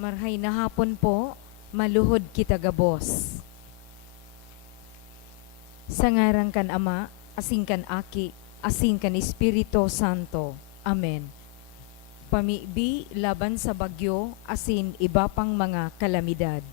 Marhay na hapon po, maluhod kita gabos. Sa ngarang kan Ama, asing kan Aki, asing kan Espiritu Santo. Amen. Pamibi laban sa bagyo, asin iba pang mga kalamidad.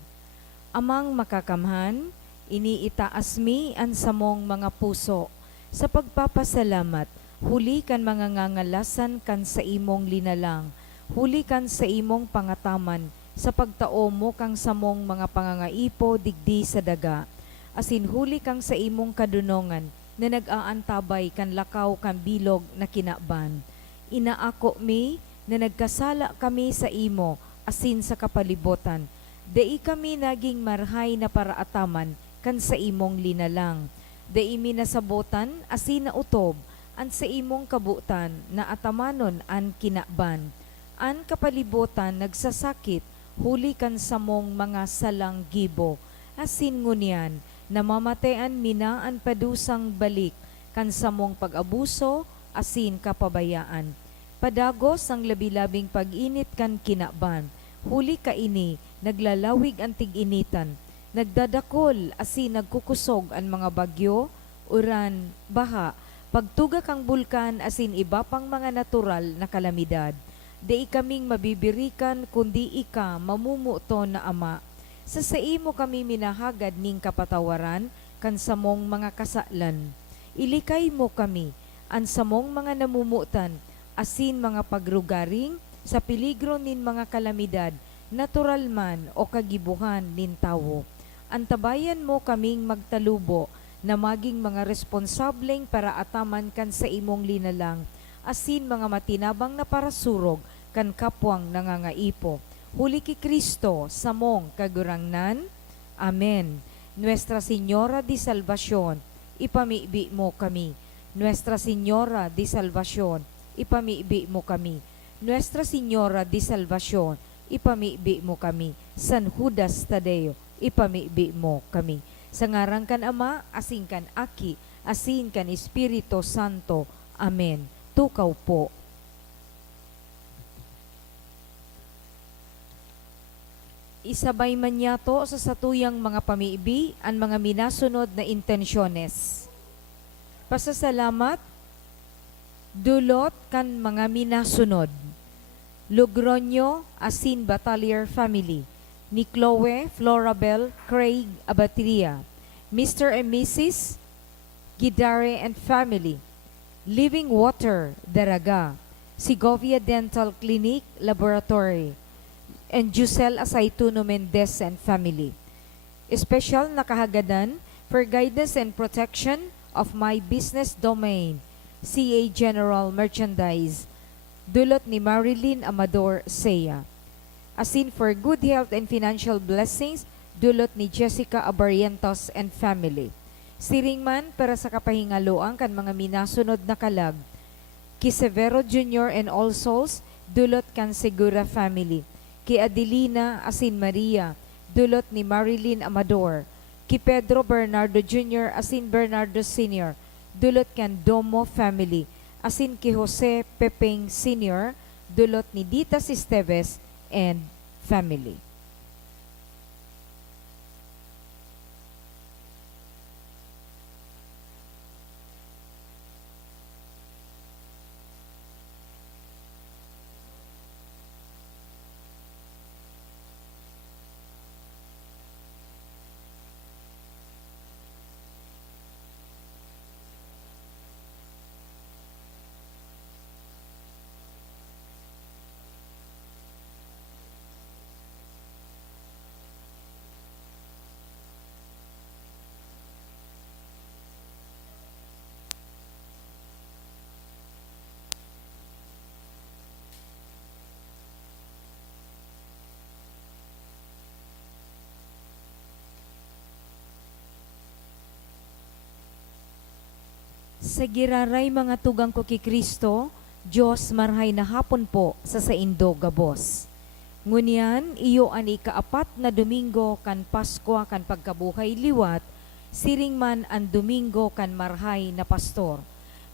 Amang makakamhan, iniitaas mi ang samong mga puso, sa pagpapasalamat, huli kan mga ngangalasan kan sa imong linalang, huli kan sa imong pangataman, sa pagtao mo kang samong mga pangangaipo digdi sa daga, asin huli kang sa imong kadunongan, na nag-aantabay kan lakaw kan bilog na kinaban. Inaako mi, na nagkasala kami sa imo, asin sa kapalibotan, dai kami naging marhay na paraataman, kan sa imong linalang. Dai mi nasabotan, asin na utob, an sa imong kabutan, na atamanon an kinaban. An kapalibotan nagsasakit, huli kan samong mga salang gibo, asin ngunyan, namamatayan mina an padusang balik, kan samong pag-abuso, asin kapabayaan. Padagos ang labi-labing pag-init kan kinaban, huli kaini, naglalawig ang tig-initan, nagdadakol, asin nagkukusog ang mga bagyo, uran, baha, pagtuga kang bulkan, asin iba pang mga natural na kalamidad. Di kaming mabibirikan, kundi ika mamumuto na Ama. Sa imo kami minahagad ning kapatawaran, kan samong mga kasalan. Ilikay mo kami, an samong mga namumutan, asin mga pagrugaring, sa peligro nin mga kalamidad, natural man o kagibuhan nin tawo. Antabayan mo kaming magtalubo, na maging mga responsableng para ataman kan sa imong linalang, asin mga matinabang na parasurog kan kapwang nangangaipo. Huli ki Kristo, samong kagurangnan. Amen. Nuestra Señora de Salvación, ipamibi mo kami. Nuestra Señora de Salvación, ipamibi mo kami. Nuestra Señora de Salvación, ipamibi mo kami. San Judas Tadeo, ipamibi mo kami. Sa ngarang kan Ama, asin kan Aki, asin kan Espiritu Santo. Amen. Tukaw po. Isabay man yato sa satuyang mga pamiibi ang mga minasunod na intensyones. Pasasalamat, dulot kan mga minasunod. Logroño, asin Batalier family, ni Chloe Florabel Craig Abatria, Mr. and Mrs. Gidare and family, Living Water, Daraga, Segovia Dental Clinic Laboratory, and Jusel Asaituno Mendez and family. Special nakahagadan for guidance and protection of my business domain, CA General Merchandise, dulot ni Marilyn Amador Seya. Asin for good health and financial blessings, dulot ni Jessica Abarientos and family. Siringman para sa kapahingaloang kan mga minasunod na kalag, ki Severo Jr. and All Souls, dulot kan Segura family. Ki Adelina asin Maria, dulot ni Marilyn Amador. Ki Pedro Bernardo Jr. asin Bernardo Sr., dulot kan Domo family. Asin ki Jose Pepeng Sr., dulot ni Dita Sisteves and family. Sa giraray mga tugang ko ki Kristo, Diyos marhay na hapon po sa saindo gabos. Ngunyan, iyo an ikaapat na Domingo kan Pasko kan pagkabuhay liwat, siring man ang Domingo kan marhay na pastor.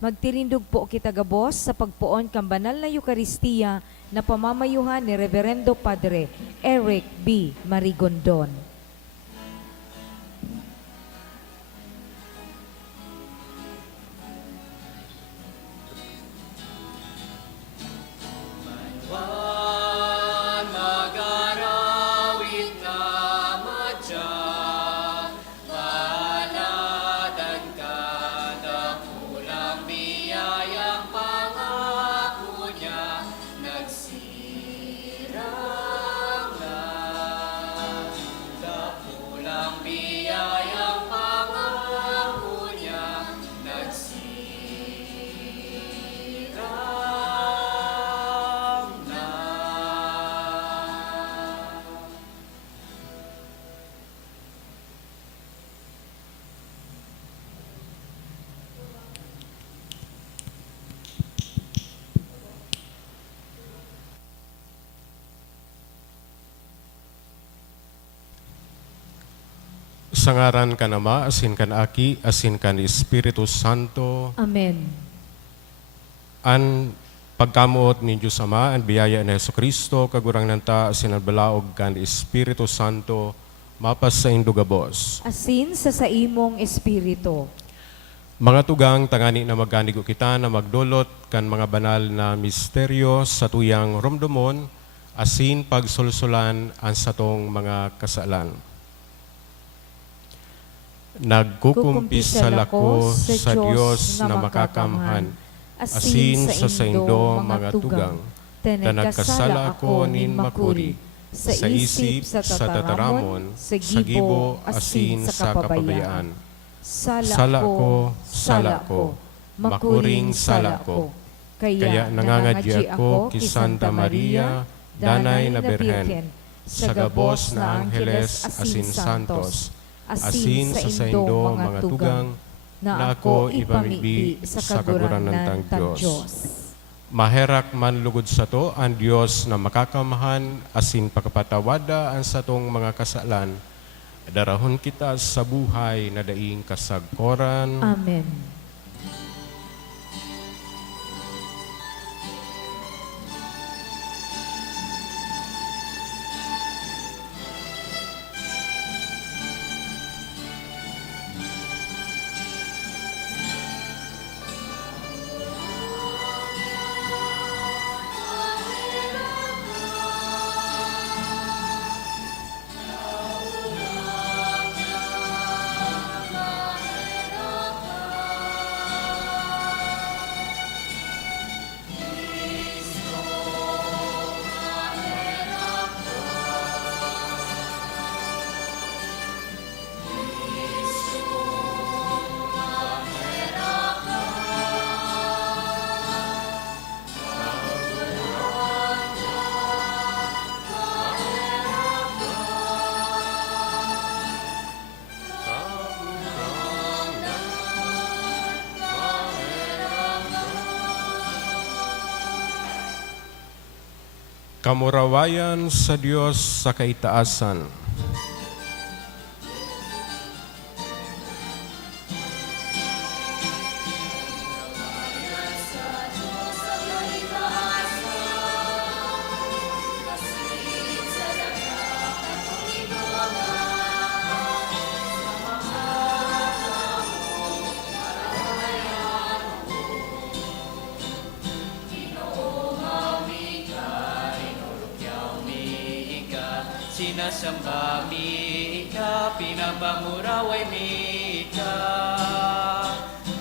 Magtirindog po kita gabos sa pagpuon kang banal na Eukaristiya na pamamayuhan ni Reverendo Padre Eric B. Marigondon. Sa ngaran ka Ama, asin kan Aki, asin kan Espiritu Santo. Amen. An pagkamuot ni Diyos Ama, ang biyaya ni Jesucristo, kagurang nanta, asin ang balaog kan Espiritu Santo, mapas sa indugabos. Asin sa imong espiritu. Mga tugang, tangani na magganigo kita na magdulot kan mga banal na misteryo sa tuyang romdomon, asin pagsulsulan ang satong mga kasalan. Nagkukumpisal ako sa Diyos na makakamhan, asin sa saindo mga tugang, na nagkasala ako nin makuri, sa isip, sa tataramon, sa gibo, asin sa kapabayaan. Sala ko, makuring sala ko. Kaya nangangadya ako ki Santa Maria, Danay na Birhen, sa gabos na Angeles asin Santos, asin sa saindo mga tugang, na ako ipamibi sa kaguranan ng Diyos. Maherak man lugod sa to ang Diyos na makakamahan, asin pakapatawada ang satong mga kasalan, darahon kita sa buhay na daing kasagkoran. Amen. Kamurawayan sa Diyos sa kaitaasan. Sinasamba mi ika, pinapamuraway mi ika,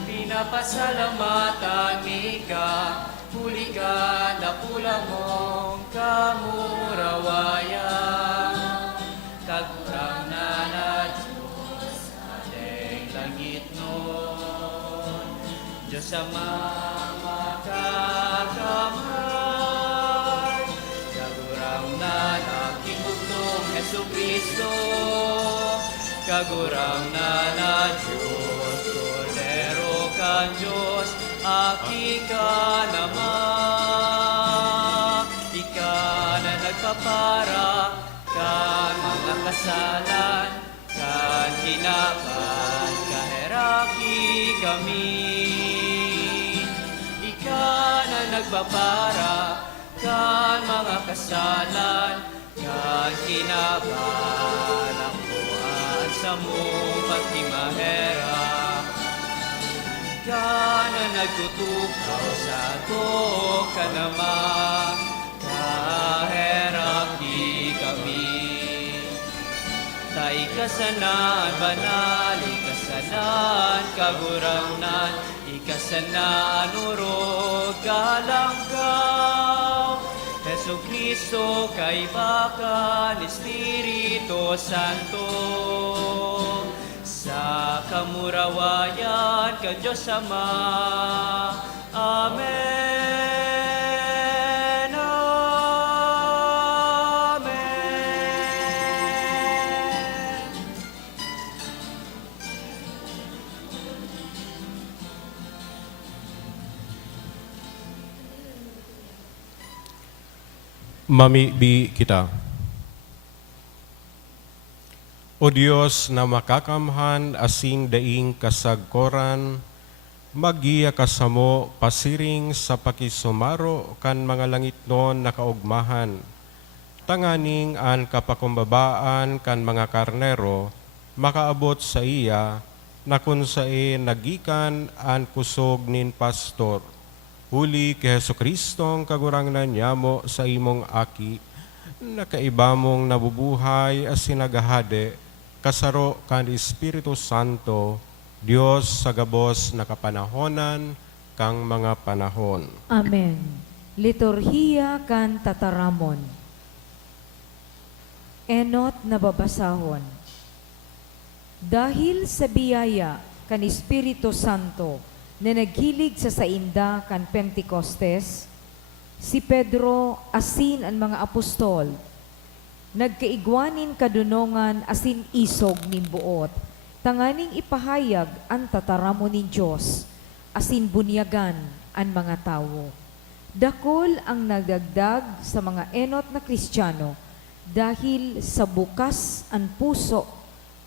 pinapasalamatan mi ika, huligan na pula mong kamurawayan. Kagurang na Diyos, aling langit nun, Diyos Ama makakamay, kagurang na Jesucristo, kagurang na Diyos, Cordero kan Diyos, aki ka naman, ika na nagpapara, kan mga kasalan, kan kinapan, kaheraki kami. ka na nagpapara, kan mga kasalan, kan kinaban ako at sa mong pagkimahera. Ka na nagtutukaw sa to ka naman, kaheraki kami. Ta ikasanan, banal, ikasanan, kagurangnan, ikasanan, urog, galanggaw. Jesu Cristo, kaibakan, Espiritu Santo, sa kamurawayan ka Diyos Ama. Amen. Amen. Mamibi kita. O Diyos na makakamhan asing daing kasagkoran, magiya kasamo pasiring sa pakisumaro kan mga langit non nakaugmahan. Tanganing an kapakumbabaan kan mga karnero, makaabot sa iya, na kung sae nagikan an kusog nin pastor. Huli kay Hesu Kristong kagurangnan niyamo sa imong aki, nakaiba mong nabubuhay as sinagahade, kasaro kan Espiritu Santo, Diyos sa gabos na kapanahonan, kang mga panahon. Amen. Liturhiya kan tataramon. Enot na babasahon. Dahil sa biyaya kan Espiritu Santo na naghilig sa sainda kan Pentecostes, si Pedro asin ang mga apostol, nagkaigwanin kadunongan asin isog nin buot, tanganing ipahayag ang tataramon nin Diyos, asin bunyagan ang mga tao. Dakol ang nagdagdag sa mga enot na Kristiyano dahil sa bukas ang puso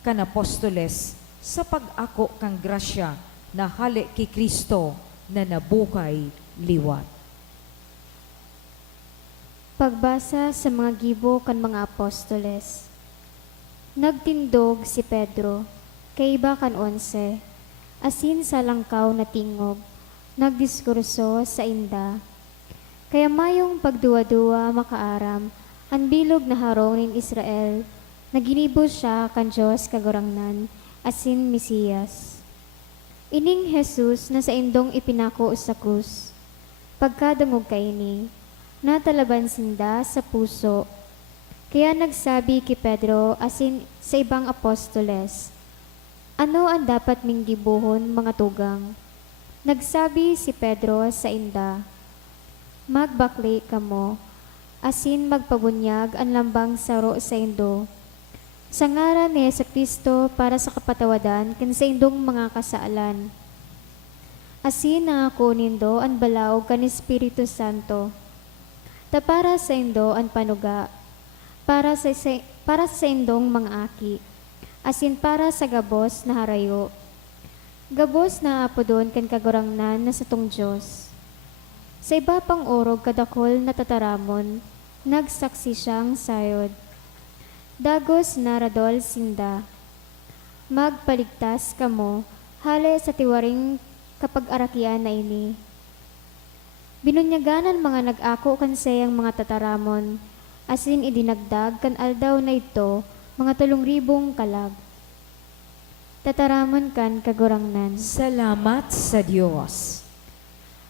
kan apostoles sa pag-ako kang grasya na hali kay Kristo na nabuhay liwat. Pagbasa sa mga gibo kan mga apostoles. Nagtindog si Pedro, kay iba kan 11, asin sa langkaw na tingog, nagdiskurso sa inda. Kaya mayong pagduwa-duwa makaaram, ang bilog na harong nin Israel, naginibo siya kan Diyos kagurangnan, asin Mesiyas. Ining Jesus na sa indong ipinako sa krus, pagkadungog kaini, natalaban sinda sa puso. Kaya nagsabi kay Pedro asin sa ibang apostoles, ano ang dapat ming gibuhon mga tugang? Nagsabi si Pedro sa inda, magbakli kamo, asin magpabunyag ang lambang saro sa indo. Sa ngaran ni Jesucristo para sa kapatawadan kan sa indong mga kasaalan. Asin nangako nindo ang balaog kan Espiritu Santo. Ta para sa indo ang panuga, para sa indong mga aki, asin para sa gabos na harayo. Gabos na apodon kan kagurangnan na sa tong Diyos. Sa iba pang orog kadakol na tataramon, nagsaksi siyang sayod. Dagos na radol sinda. Magpaligtas kamo, hale sa tiwaring kapag-arakian na ini. Binunyaganan mga nag-ako kan sayang mga tataramon, asin idinagdag kan aldaw na ito, mga 3,000 kalag. Tataramon kan kagurangnan. Salamat sa Diyos.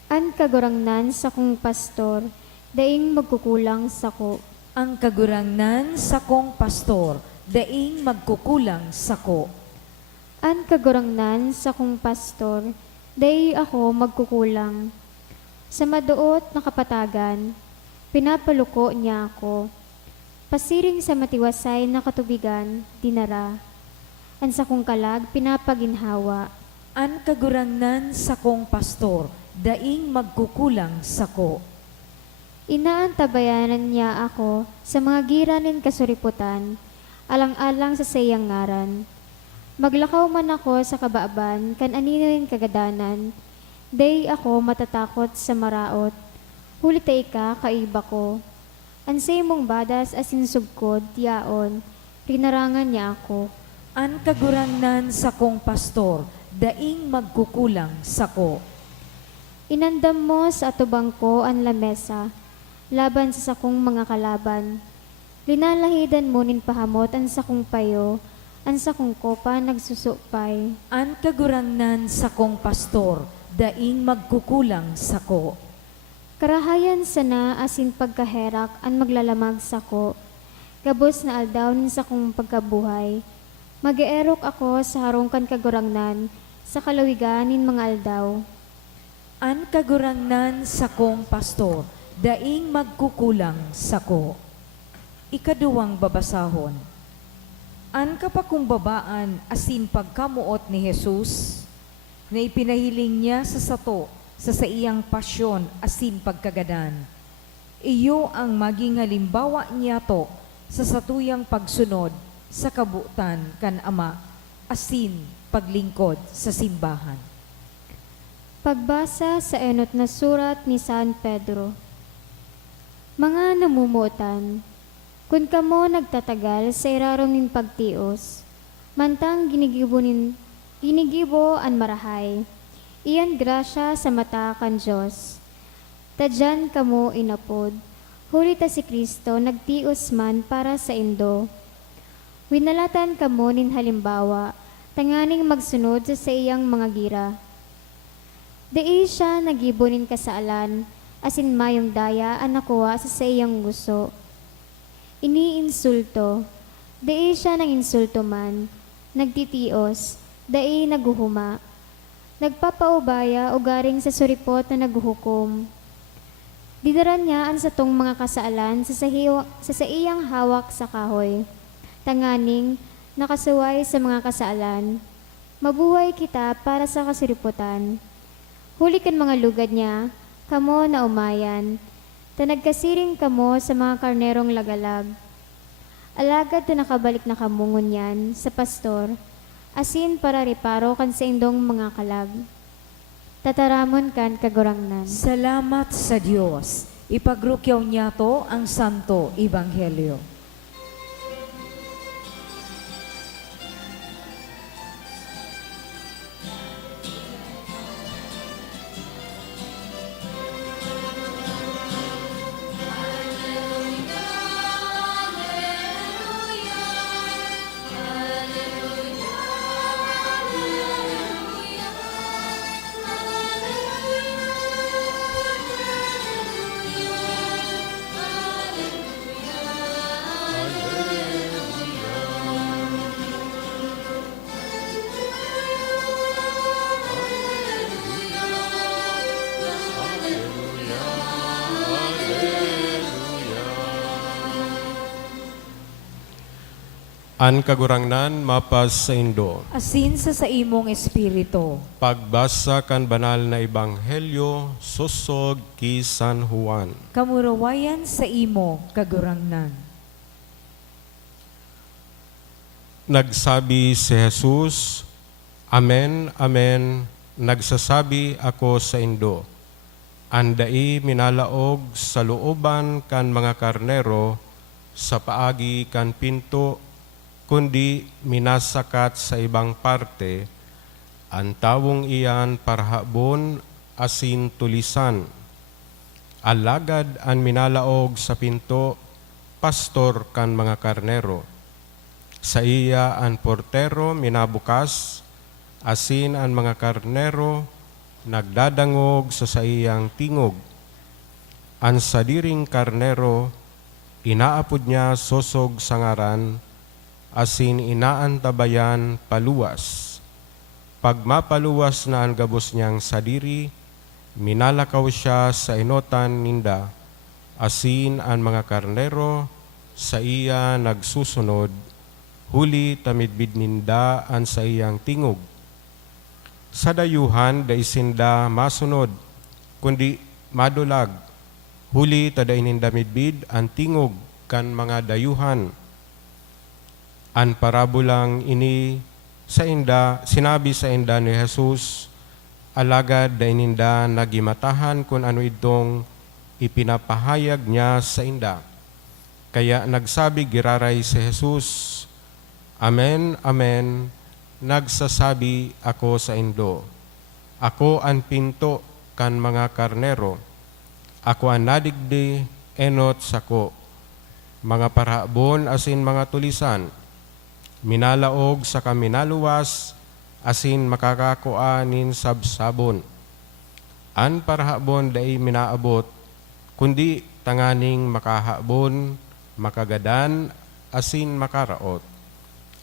An kagurangnan sa kong pastor, daing magkukulang sako. Ang kagurangnan sa kong pastor, daing magkukulang sako. An kagurangnan sa kong pastor, daing ako magkukulang. Sa maduot na kapatagan, pinapaluko niya ako. Pasiring sa matiwasay na katubigan, dinara. An sa kong kalag, pinapaginhawa. Ang kagurangnan sa kong pastor, daing magkukulang sako. Inaantabayanan niya ako sa mga giranin kasuriputan, alang-alang sa sayang ngaran. Maglakaw man ako sa kabaaban, kan aninoin kagadanan, Day ako matatakot sa maraot, huli tay ka kaiba ko. Ansay mong badas asin sugkod, yaon, rinarangan niya ako. An kagurangnan sa kong pastor, daing magkukulang sako. Inandam mo sa atubang ko ang lamesa, laban sa sakong mga kalaban. Linalahidan mo nin pahamot ang sakong payo, ang sakong kopa nagsusupay. An kagurangnan sa kong pastor, daing magkukulang sako. Karahayan sana asin pagkaherak ang maglalamag sako, gabos na aldaw nin sakong pagkabuhay. Mag-eerok ako sa harungkan kagurangnan, sa kalawigan nin mga aldaw. An kagurangnan sa kong pastor, daing magkukulang sako. Ikaduwang babasahon. An kapakumbabaan asin pagkamuot ni Jesus, na ipinahiling niya sa sato, sa iyang pasyon asin pagkagadan. Iyo ang maging halimbawa niya to sa satuyang pagsunod sa kabutan kan Ama, asin paglingkod sa simbahan. Pagbasa sa enot na surat ni San Pedro. Mga namumuotan, kun kamo nagtatagal sa irarom nin pagtios, mantang ginigibo an marahay, iyan grasya sa mata kan Diyos. Tadyan kamo inapod, huli ta si Kristo nagtios man para sa indo. Winalatan kamo nin halimbawa, tanganing magsunod sa iyang mga gira. Dei siya nagibo nin kasaalan, asin mayong daya ang nakuha sa iyang gusto. Iniinsulto, dei siya nang insulto man, nagtitios, dai naguhuma. Nagpapaubaya o garing sa suripot na naghuhukom. Didaran niya ang satong mga kasaalan sa iyang hawak sa kahoy. Tanganing nakasuway sa mga kasaalan. Mabuhay kita para sa kasuriputan. Huli kan mga lugad niya, kamo na umayan. Tanagkasiring kamo sa mga karnerong lagalag. Alagad na nakabalik na kamungon yan sa pastor, asin para riparo kan sa indong mga kalag. Tataramon kan kagurangnan. Salamat sa Diyos. Ipagrukyaw niya to ang Santo Ebanghelyo. An kagurangnan mapas sa Indo. Asin sa imong espiritu. Pagbasa kan banal na ebanghelyo susog ki San Juan. Kamurawayan sa imo kagurangnan. Nagsabi si Jesus, Amen, Amen, nagsasabi ako sa Indo. Andai minalaog sa looban kan mga karnero sa paagi kan pinto, kundi minasakat sa ibang parte, ang tawong iyan parhabon asin tulisan. Alagad ang minalaog sa pinto, pastor kan mga karnero. Sa iya ang portero minabukas, asin ang mga karnero nagdadangog sa iyang tingog. Ang sadiring karnero, inaapod niya sosog sangaran, asin inaantabayan paluwas. Pag mapaluwas na ang gabos niyang sadiri, minalakaw siya sa inotan ninda, asin ang mga karnero sa iya nagsusunod, huli tamidbid ninda ang sa iyang tingog. Sa dayuhan da isinda masunod, kundi madulag, huli tada ininda midbid ang tingog kan mga dayuhan. An parabolang ini sa inda, sinabi sa inda ni Jesus, alagad da ininda nagimatahan kung ano itong ipinapahayag niya sa inda. Kaya nagsabi giraray si Jesus, Amen, amen, nagsasabi ako sa indo. Ako ang pinto kan mga karnero. Ako ang nadigdi enot sako. Mga parhabon asin mga tulisan. Minalaog sa kaminaluwas asin makakakuanin sabsabon. An parhabon dai minaabot, kundi tanganing makahabon, makagadan, asin makaraot.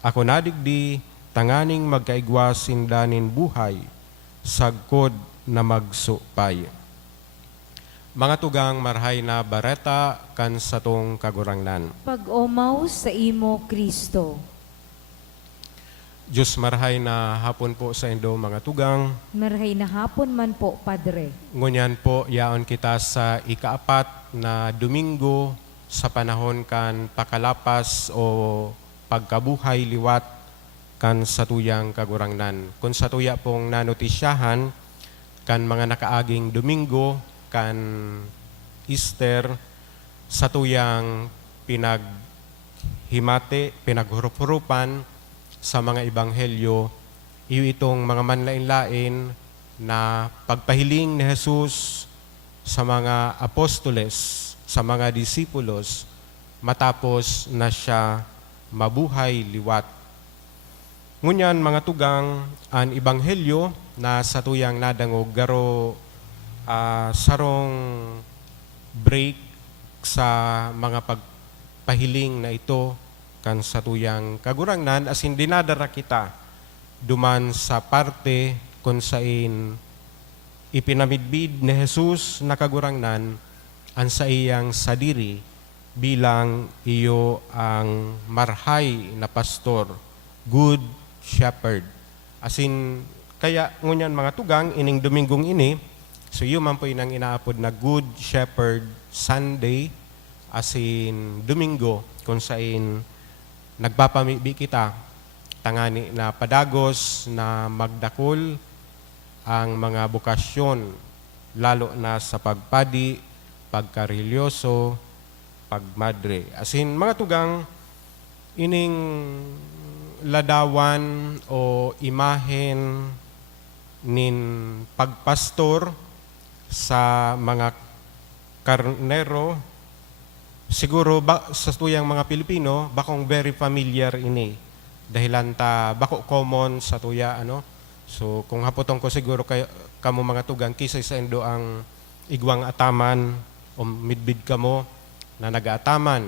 Ako nadigdi, tanganing magkaigwas sindanin buhay, sagkod na magsupay. Mga tugang marhay na bareta kan satong kagurangnan. Pag-omaw sa imo, Kristo. Diyos marhay na hapon po sa indo mga tugang. Marhay na hapon man po, Padre. Ngunyan po, yaon kita sa ikaapat na Domingo sa panahon kan pakalapas o pagkabuhay liwat kan satuyang kagurangnan. Kung satuya pong nanotisyahan kan mga nakaaging Domingo, kan Easter, satuyang pinaghimate, pinaghurup-hurupan sa mga ebanghelyo, iyo itong mga manlain-lain na pagpahiling ni Jesus sa mga apostoles, sa mga disipulos, matapos na siya mabuhay liwat. Ngunyan mga tugang, ang ebanghelyo na satuyang nadangog garo sarong break sa mga pagpahiling na ito kan satuyang kagurangnan, as in dinadara kita duman sa parte kung sain ipinamidbid ni Jesus na kagurangnan ang sa iyang sadiri bilang iyo ang marhay na pastor, good shepherd. As in, kaya ngunyan mga tugang, ining Domingong ini, so iyo man po inang inaapod na Good Shepherd Sunday, as in Domingo, kung sain nagpapamibi kita, tangani na padagos na magdakol ang mga bukasyon, lalo na sa pagpadi, pagkarelyoso, pagmadre. As in, mga tugang, ining ladawan o imahen nin pagpastor sa mga karnero, siguro sa tuyang mga Pilipino, bakong very familiar ini. Dahilan ta, bako common sa tuya, ano? So, kung hapotong ko siguro kamo mga tugang, kisay sa indo ang igwang ataman o midbid kamo na nag-aataman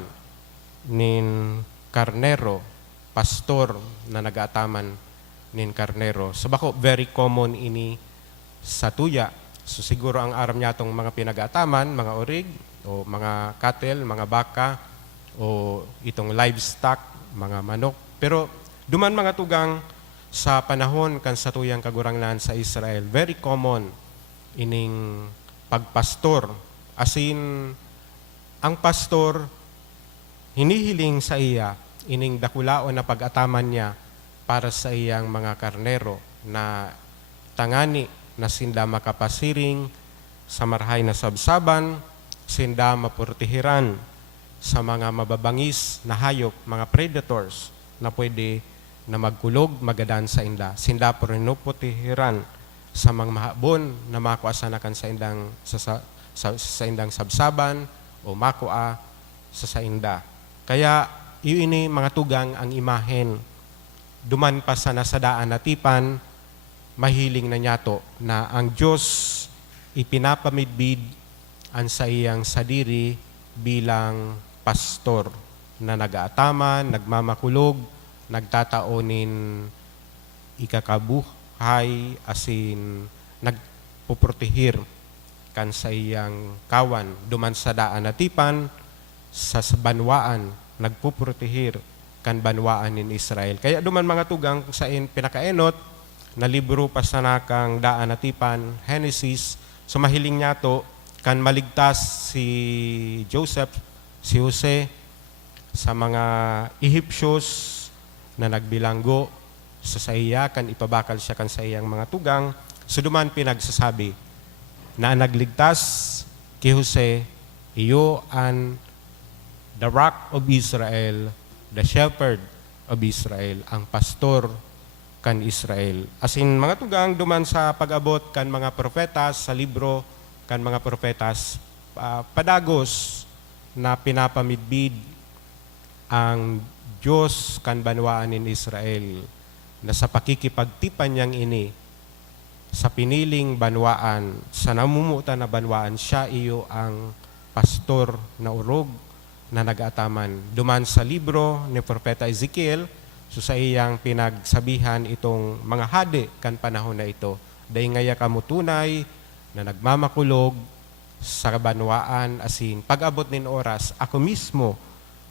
nin karnero, pastor na nag-aataman nin karnero. So, bako very common ini sa tuya. So, siguro ang aram niya itong mga pinag-aataman, mga orig, o mga cattle, mga baka, o itong livestock, mga manok. Pero duman mga tugang sa panahon kan sa tuyang kagurangnan sa Israel, very common ining pagpastor. As in, ang pastor, hinihiling sa iya, ining dakulaon na pag-ataman niya para sa iyang mga karnero na tangani na sinda makapasiring sa marhay na sabsaban, sinda mapurtihiran sa mga mababangis na hayop, mga predators na pwede na magkulog, magadan sa inda. Sinda purtinuputihiran sa mga mahabon na makuasanakan sa indang sa indang sabsaban o makua sa inda. Kaya ini mga tugang ang imahen duman pa sa nasadaan na tipan, mahiling na nyato na ang Diyos ipinapamidbid ang sa iyang sadiri bilang pastor na nag-aataman, nagmamakulog, nagtataonin ikakabuhay, asin nagpuprotehir kan sa iyang kawan. Duman sa daan na tipan, sa banwaan, nagpuprotehir kan banwaan in Israel. Kaya duman mga tugang sa pinakaenot, na libro pa sa nakang daan na tipan, Genesis, so mahiling niya to, kan maligtas si Joseph, si Jose, sa mga Egyptios na nagbilanggo sa iya, kan ipabakal siya kan sa iyang mga tugang, So duman pinagsasabi na nagligtas kay Jose, iyo an the rock of Israel, the shepherd of Israel, ang pastor kan Israel. As in, mga tugang duman sa pag-abot kan mga profetas sa libro, kan mga profetas, padagos na pinapamidbid ang Diyos kan banwaan in Israel na sa pakikipagtipan niyang ini sa piniling banwaan, sa namumutan na banwaan, siya iyo ang pastor na urog na nag-ataman. Duman sa libro ni Propeta Ezekiel, so sa iyang pinagsabihan itong mga hadi kan panahon na ito, dahil ngaya kamutunay na nagmamakulog sa banwaan, asin pag-abot nin oras, ako mismo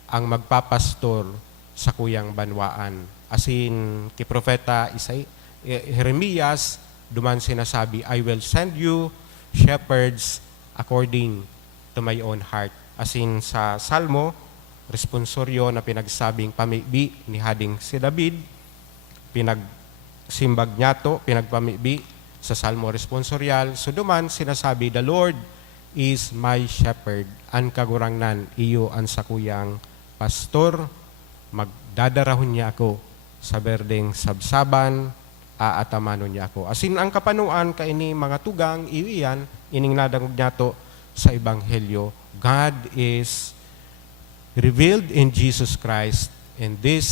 ang magpapastor sa kuyang banwaan. Asin ki Propeta Jeremias, duman sinasabi, I will send you shepherds according to my own heart. Asin sa Salmo, responsoryo na pinagsabing pamibi ni Hading si David, pinagsimbag niya to, pinagpamibi sa Salmo responsoryal. So duman sinasabi, the Lord is my shepherd, an kagurangnan, iyo an sakuyang pastor, magdadarahon niya ako sa berdeng sabsaban, aatamanon niya ako. Asin ang kapanuan kaini mga tugang, iwiyan, ining nadangog niya to sa Ebanghelyo, God is revealed in Jesus Christ, and this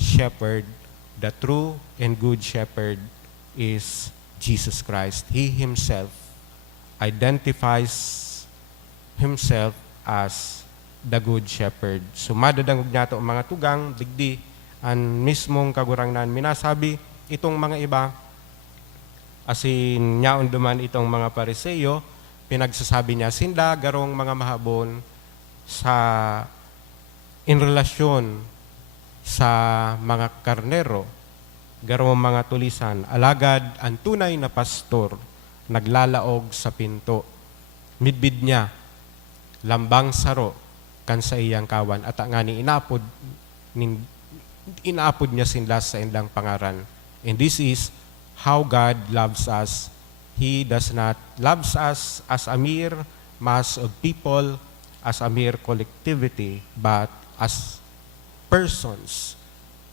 shepherd, the true and good shepherd, is Jesus Christ. He himself identifies himself as the good shepherd. So madadangog niya ito ang mga tugang, digdi, ang mismong kagurangnan minasabi, itong mga iba, asin nyaon duman itong mga Pariseyo, pinagsasabi niya, sinda garong mga mahabon sa in relasyon sa mga karnero, garong mga tulisan, alagad ang tunay na pastor, naglalaog sa pinto. Midbid niya, lambang saro, kan sa iyang kawan, at nga ni inaapod niya sinlas sa indang pangaran. And this is how God loves us. He does not loves us as a mere mass of people, as a mere collectivity, but as persons.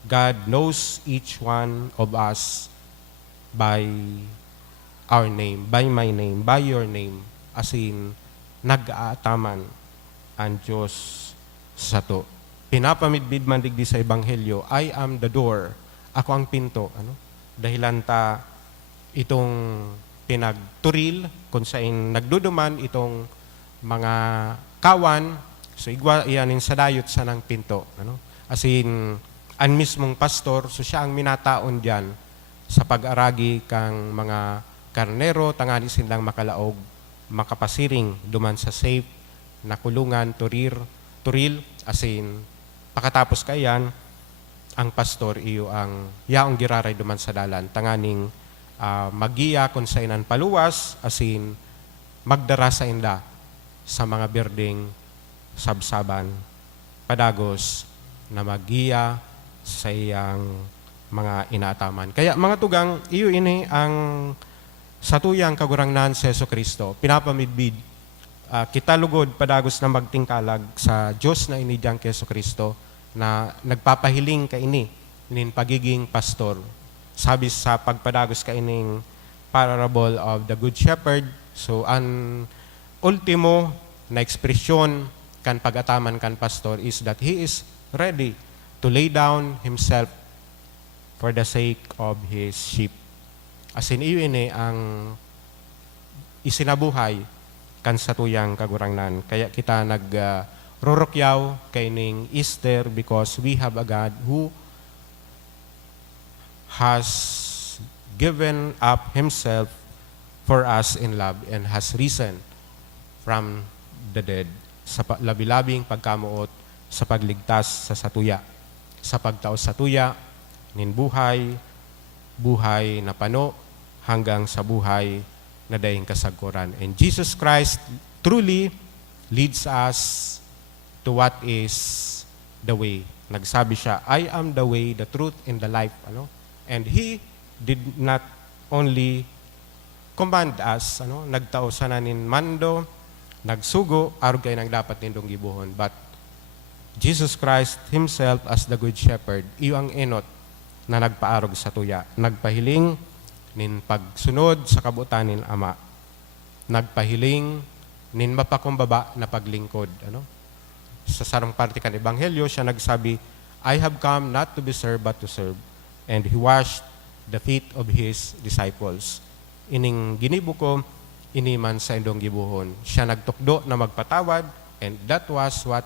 God knows each one of us by our name, by my name, by your name, as in nag-aataman ang Diyos sa to. Pinapamidbid man digdi sa Ebanghelyo, I am the door, ako ang pinto. Dahilan ta itong pinagturil kung saan nagduduman itong mga kawan, so igwa iyanin sa dayot sa ng pinto. As in, ang mismong pastor, so siya ang minataon dyan sa pag-aragi kang mga karnero, tangani silang makalaog, makapasiring duman sa safe na kulungan, turil, as in, pakatapos kayan, ang pastor iyo ang yaong giraray duman sa dalan, tanganing magiya kung sa inan paluwas, asin magdara sa inda sa mga berdeng sabsaban, padagos na magiya sa iyang mga inaataman. Kaya mga tugang, iyo ini ang satuyang kagurangnan sa Jesucristo, pinapamidbid, kita lugod padagos na magtingkalag sa Diyos na inidyang kay Jesucristo, na nagpapahiling ka ini, inin pagiging pastor. Sabi sa pagpadagos ka ining parable of the Good Shepherd, so ang ultimo na ekspresyon kan pag-ataman kan pastor is that he is ready to lay down himself for the sake of his sheep. As in, iyo ini ang isinabuhay kan satuyang kagurangnan. Kaya kita rorokyaw kay ning Easter because we have a God who has given up himself for us in love and has risen from the dead sa labi-labing pagkamuot sa pagligtas sa satuya, sa pagtaos sa tuya, nin buhay na pano hanggang sa buhay na daing kasagkuran. And Jesus Christ truly leads us to what is the way. Nagsabi siya, I am the way, the truth, and the life. And He did not only command us, nagtao sa nanin mando, nagsugo, arog kayo nang dapat nindong gibuhon. But Jesus Christ Himself as the Good Shepherd, iyo ang enot na nagpaarog sa tuya. Nagpahiling nin pagsunod sa kabutan nin Ama. Nagpahiling nin mapakumbaba na paglingkod. Sa sarang parte kan Ebanghelyo, siya nagsabi, I have come not to be served but to serve. And He washed the feet of His disciples. Ining ginibo ko, iniman sa indong gibuhon. Siya nagtukdo na magpatawad, and that was what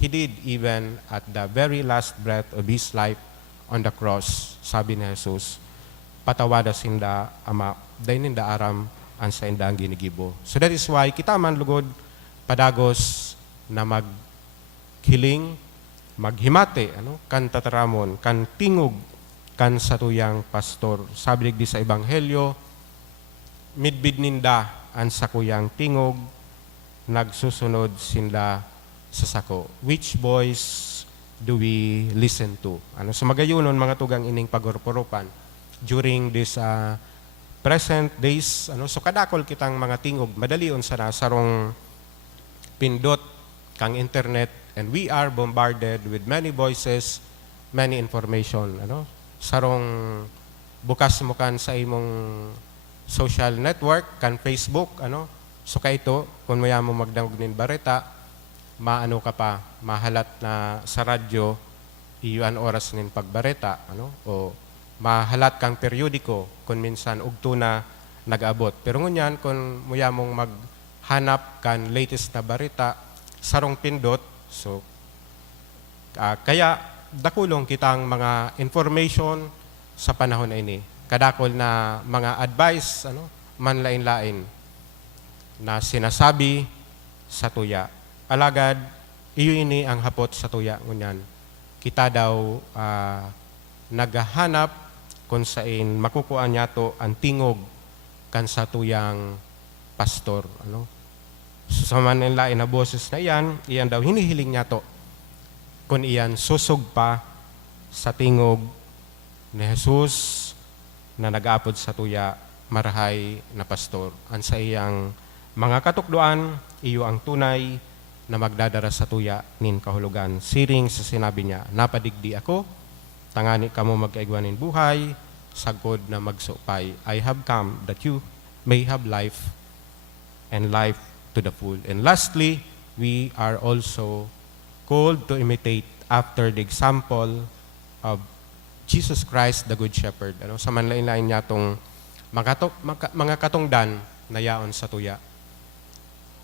He did even at the very last breath of His life on the cross. Sabi ni Jesus, patawada sinda Ama, dahin ninda aram ang sa inda ang ginigibo. So that is why kita man lugod padagos na maghiling, maghimate, kan tataramon, kan tingog, kan satuyang pastor. Sabi di sa Ebanghelyo, midbid ninda ang sakuyang tingog, nagsusunod sinda sa sako. Which voice do we listen to? So magayunon mga tugang ining pagorporopan during this present days, so kadakol kitang mga tingog, madalion sana sarong pindot kang internet, and we are bombarded with many voices, many information, sarong bukas mo kan sa imong social network, kan Facebook, so kaito, kung maya mo magdangog nin bareta, maano ka pa, mahalat na sa radyo, iyon oras nin pagbareta, o mahalat kang periodiko, kung minsan ugto na nag-abot. Pero ngunyan, kung maya mong maghanap kan latest na bareta, sarong pindot, so, kaya dakulong kitang mga information sa panahon na ini. Kadakol na mga advice, manlain-lain, na sinasabi sa tuya. Alagad, iyo ini ang hapot sa tuya ngunyan. Kita daw naghahanap kung saan makukuha niya to ang tingog kan sa tuyang pastor. So, sa manlain na boses na iyan daw hinihiling niya to kung iyan susog pa sa tingog ni Jesus na nag-aapod sa tuya marahay na pastor. Ang sa iyang mga katukduan, iyo ang tunay na magdadara sa tuya nin kahulugan. Siring sa sinabi niya, napadigdi ako, tangani kamo magkaigwanin buhay, sagod na magsupay. I have come that you may have life and life to the full. And lastly, we are also called to imitate after the example of Jesus Christ, the Good Shepherd. Sa manlain-lain niya itong mga katungdan na yaon sa tuya.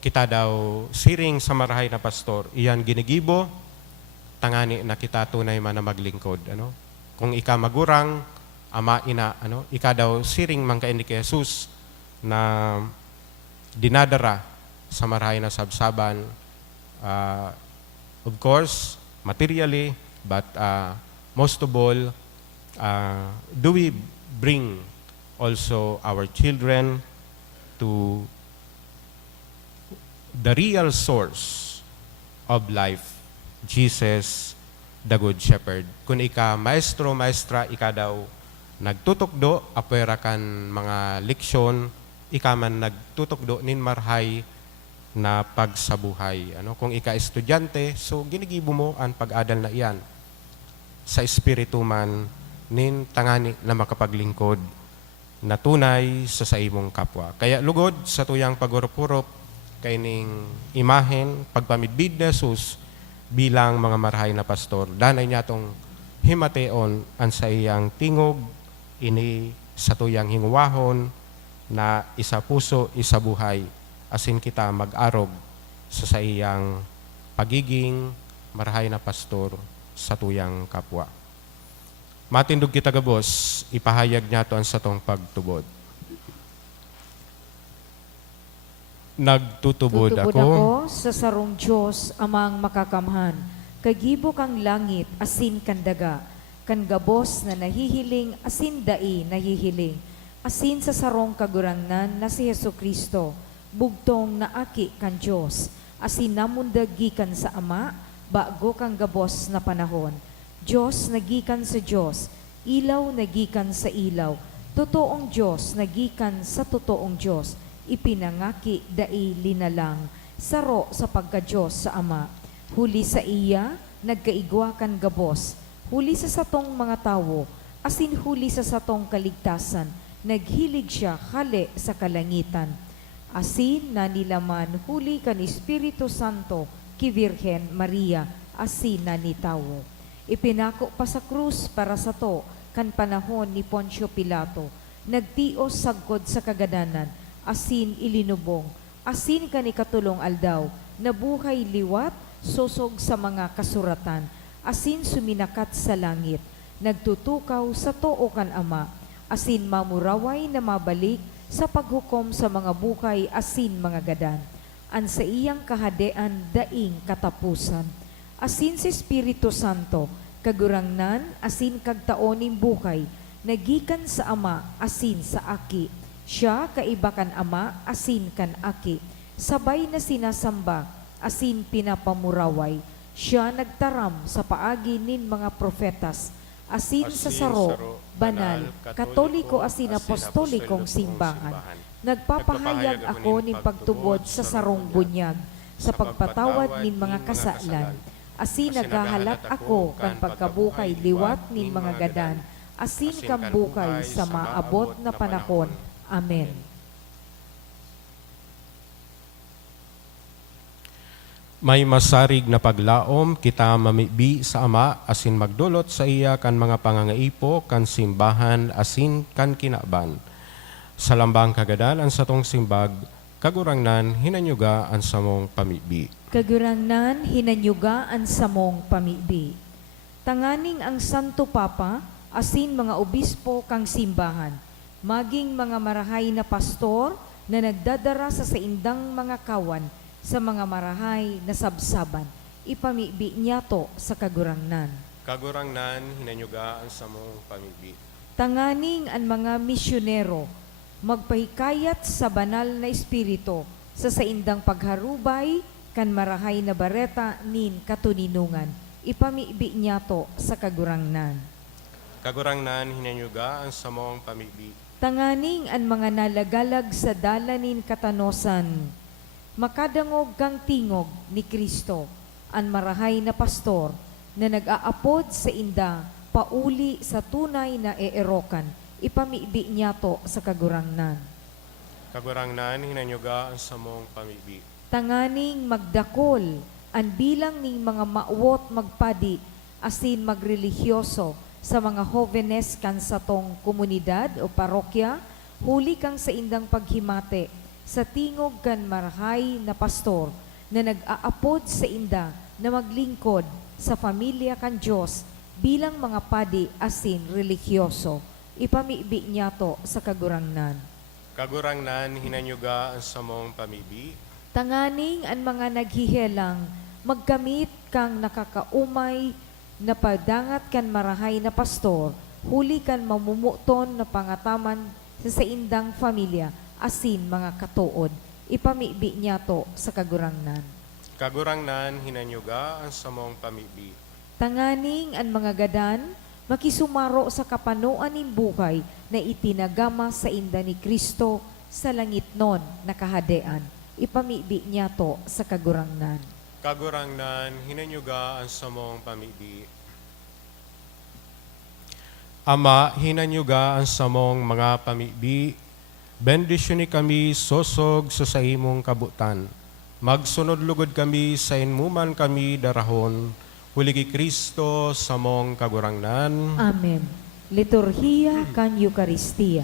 Kita daw siring sa marahay na pastor, iyan ginigibo, tangani na kita tunay man na maglingkod. Kung ika magurang, ama, ina, ika daw siring mangkaini kay Jesus na dinadara sa marahay na sabsaban, of course, materially, but most of all, do we bring also our children to the real source of life, Jesus, the Good Shepherd. Kung ika maestro, maestra, ika daw nagtutukdo, apwera kan mga leksyon, ika man nagtutukdo nin marhay na pagsabuhay. Kung ika estudyante, so ginigibo mo ang pag-adal na iyan. Sa espiritu man, nin tangani na makapaglingkod na tunay sa imong kapwa. Kaya lugod sa tuyang pagurupurop, kaining imahen, pagpamidbid na Jesus bilang mga marahay na pastor. Danay niya itong himateon ang sa iyang tingog, ini sa tuyang hingwahon na isa puso, isa buhay. Asin kita mag-arog sa iyang pagiging marahay na pastor sa tuyang kapwa. Matindog kita gabos, ipahayag niya ito ang sa tong pagtubod. Nagtutubod ako sa sarong Diyos amang makakamhan. Kagibo kang langit, asin kan daga. Kan gabos na nahihiling, asin dai nahihiling. Asin sa sarong kagurangnan na si Yesu Kristo. Bugtong na aki kan Diyos. Asin namundagikan sa Ama, bago kang gabos na panahon. Diyos nagikan sa Diyos, ilaw nagikan sa ilaw. Totoong Diyos, nagikan sa totoong Diyos, ipinangaki dai linalang, saro sa pagka-Diyos sa Ama. Huli sa iya, nagkaigwa kan gabos, huli sa satong mga tawo, asin huli sa satong kaligtasan, naghilig siya hali sa kalangitan. Asin na nilaman huli kan Espiritu Santo, ki Virgen Maria, asin na ni tawo. Ipinako pa sa krus para sa to, kan panahon ni Poncio Pilato, nagtios sagkod sa kagadanan, asin ilinubong, asin kanikatulong aldaw, nabuhay liwat, sosog sa mga kasuratan, asin suminakat sa langit, nagtutukaw sa too kan Ama, asin mamuraway na mabalik sa paghukom sa mga buhay asin mga gadan, an sa iyang kahadean daing katapusan, asin si Espiritu Santo, kagurangnan asin kagtaoning buhay, nagikan sa Ama asin sa Aki. Siya kaiba kan Ama asin kan Aki. Sabay na sinasamba asin pinapamuraway. Siya nagtaram sa paagi nin mga profetas, asin sa saro, banal, katoliko asin apostolikong simbahan. Nagpapahayag ako nin pagtubod sa sarong bunyag, sa pagpatawad nin mga kasalan. Asin nagahalat ako kan pagkabukay liwat nin mga gadan, asin kambukay sa maabot na panahon. Amen. May masarig na paglaom, kita mamibi sa Ama, asin magdulot sa iya kan mga pangangaipo, kan simbahan, asin kan kinaban. Sa lambang kagadan, ang satong simbag, kagurangnan, hinanyuga ang samong pamibi. Kagurangnan, hinanyuga ang samong pamibi. Tanganing ang Santo Papa, asin mga obispo kang simbahan, maging mga marahay na pastor na nagdadara sa saindang mga kawan sa mga marahay na sabsaban, ipamibi niya to sa kagurangnan. Kagurangnan, hinanyuga ang samong pamibi. Tanganing ang mga misyonero, magpahikayat sa banal na espiritu sa saindang pagharubay kan marahay na bareta nin katuninungan, ipamibi niya to sa kagurangnan. Kagurangnan, hinanyuga ang samong pamibi. Tanganing ang mga nalagalag sa dalanin katanosan, makadangog kang tingog ni Kristo, ang marahay na pastor na nag-aapod sa inda pauli sa tunay na eerokan, ipamibi niya to sa kagurangnan. Kagurangnan, hinanyuga ang samong pamibi. Tanganing magdakol ang bilang ning mga maawot magpadi asin magrelihiyoso sa mga hovenes kan satong komunidad o parokya, huli kang sa indang paghimate sa tingog kan marahay na pastor na nag-aapod sa inda na maglingkod sa pamilya kan Diyos bilang mga padi asin relihiyoso. Ipamibi niya to sa kagurangnan. Kagurangnan, hinanyuga ang samong pamibi. Tanganing ang mga naghihelang, magkamit kang nakakaumay na padangat kan marahay na pastor, huli kan mamumuton na pangataman sa saindang familia, asin mga katuod. Ipamibi niya to sa kagurangnan. Kagurangnan, hinanyuga ang samong pamibi. Tanganing ang mga gadan, makisumaro sa kapanuan nin buhay na itinagama sa inda ni Kristo sa langit non na kahadean. Ipamibi niya to sa kagurangnan. Kagurangnan, hinanyuga ang samong pamibi. Ama, hinanyuga ang samong mga pamibi. Bendisyoni kami sosog sa imong kabutan. Magsunod lugod kami sa inmuman kami darahon. Huligi Kristo samong kagurangnan. Amen. Liturhiya kan Eucharistia.